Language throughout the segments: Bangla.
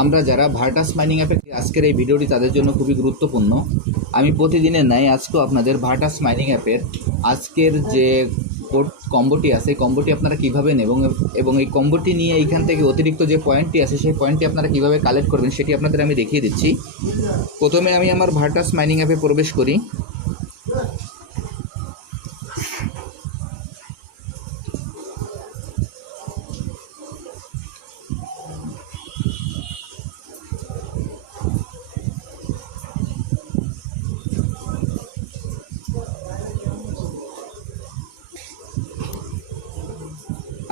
আমরা যারা ভার্টাস মাইনিং অ্যাপে আজকের এই ভিডিওটি তাদের জন্য খুবই গুরুত্বপূর্ণ। আমি প্রতিদিনের ন্যায় আজকেও আপনাদের ভার্টাস মাইনিং অ্যাপের আজকের যে কম্বোটি আছে কম্বোটি আপনারা কীভাবে নেবেন এবং এই কম্বোটি নিয়ে এইখান থেকে অতিরিক্ত যে পয়েন্টটি আছে, সেই পয়েন্টটি আপনারা কীভাবে কালেক্ট করবেন সেটি আপনাদের আমি দেখিয়ে দিচ্ছি। প্রথমে আমি আমার ভার্টাস মাইনিং অ্যাপে প্রবেশ করি।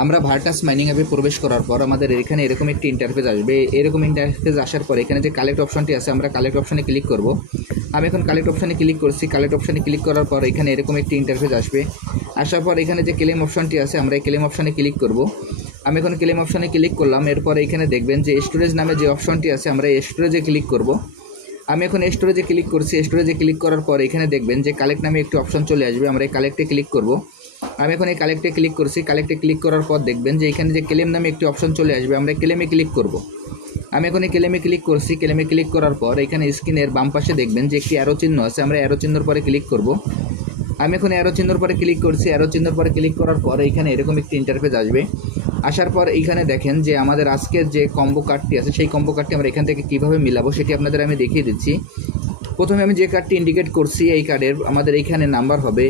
আমরা ভার্টাস মাইনিং অ্যাপে প্রবেশ করার পর আমাদের এখানে এরকম একটি ইন্টারফেস আসবে। এরকম ইন্টারফেস আসার পর এখানে যে কালেক্ট অপশনটি আছে, আমরা কালেক্ট অপশনে ক্লিক করব। আমি এখন কালেক্ট অপশনে ক্লিক করছি। কালেক্ট অপশনে ক্লিক করার পর এখানে এরকম একটি ইন্টারফেস আসবে। আসার পর এখানে যে ক্লেম অপশনটি আছে, আমরা এই ক্লেম অপশনে ক্লিক করব। আমি এখন ক্লেম অপশনে ক্লিক করলাম। এরপর এখানে দেখবেন যে স্টোরেজ নামে যে অপশনটি আছে, আমরা স্টোরেজে ক্লিক করব। আমি এখন স্টোরেজে ক্লিক করছি। স্টোরেজে ক্লিক করার পর এখানে দেখবেন যে কালেক্ট নামে একটি অপশন চলে আসবে। আমরা এই কালেক্টে ক্লিক করব। আমি এখন এই কালেক্টে ক্লিক করছি। কালেক্টে ক্লিক করার পর দেখবেন যে এখানে যে ক্লেম নামে একটি অপশন চলে আসবে, আমরা ক্লেমে ক্লিক করব। আমি এখন এই ক্লেমে ক্লিক করছি। ক্লেমে ক্লিক করার পর এখানে স্ক্রিনের বাম পাশে দেখবেন যে একটি অ্যারো চিহ্ন আছে, আমরা অ্যারো চিহ্নর পরে ক্লিক করব। আমি এখন অ্যারো চিহ্নর পরে ক্লিক করছি। অ্যারো চিহ্নর পরে ক্লিক করার পর এখানে এরকম একটি ইন্টারফেস আসবে। আসার পর এইখানে দেখেন যে আমাদের আজকের যে কম্বো কার্ডটি আছে, সেই কম্বো কার্ডটি আমরা এখান থেকে কীভাবে মিলাবো সেটি আপনাদের আমি দেখিয়ে দিচ্ছি। প্রথমে আমি যে কার্ডটি ইন্ডিকেট করছি, এই কার্ডের আমাদের এইখানে নাম্বার হবে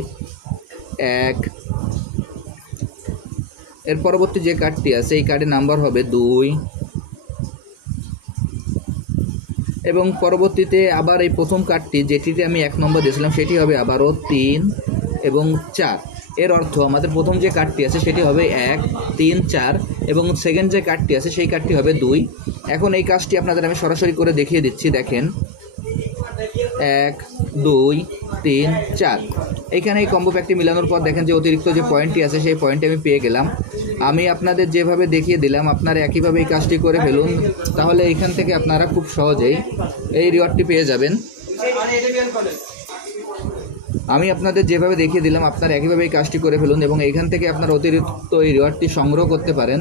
এক এর পরবর্তী যে কার্ডটি আছে, এই কার্ডের নাম্বার হবে দুই। এবং পরবর্তীতে আবার এই প্রথম কার্ডটি যেটিতে আমি এক নম্বর দিয়েছিলাম, সেটি হবে আবারও তিন এবং চার। এর অর্থ আমাদের প্রথম যে কার্ডটি আছে, সেটি হবে এক, তিন, চার এবং সেকেন্ড যে কার্ডটি আছে, সেই কার্ডটি হবে দুই। এখন এই কাজটি আপনাদের আমি সরাসরি করে দেখিয়ে দিচ্ছি, দেখেন। এক, দুই, তিন, চার। এইখানে এই কম্বো প্যাকটি মিলানোর পর দেখেন যে অতিরিক্ত যে পয়েন্টটি আছে, সেই পয়েন্টটি আমি পেয়ে গেলাম। আমি আপনাদের যেভাবে দেখিয়ে দিলাম, আপনারা একইভাবে এই কাজটি করে ফেলুন, তাহলে এখান থেকে আপনারা খুব সহজেই এই রিওয়ার্ডটি পেয়ে যাবেন। আমি আপনাদের যেভাবে দেখিয়ে দিলাম, আপনারা একইভাবে এই কাজটি করে ফেলুন এবং এইখান থেকে আপনারা অতিরিক্ত এই রিওয়ার্ডটি সংগ্রহ করতে পারেন।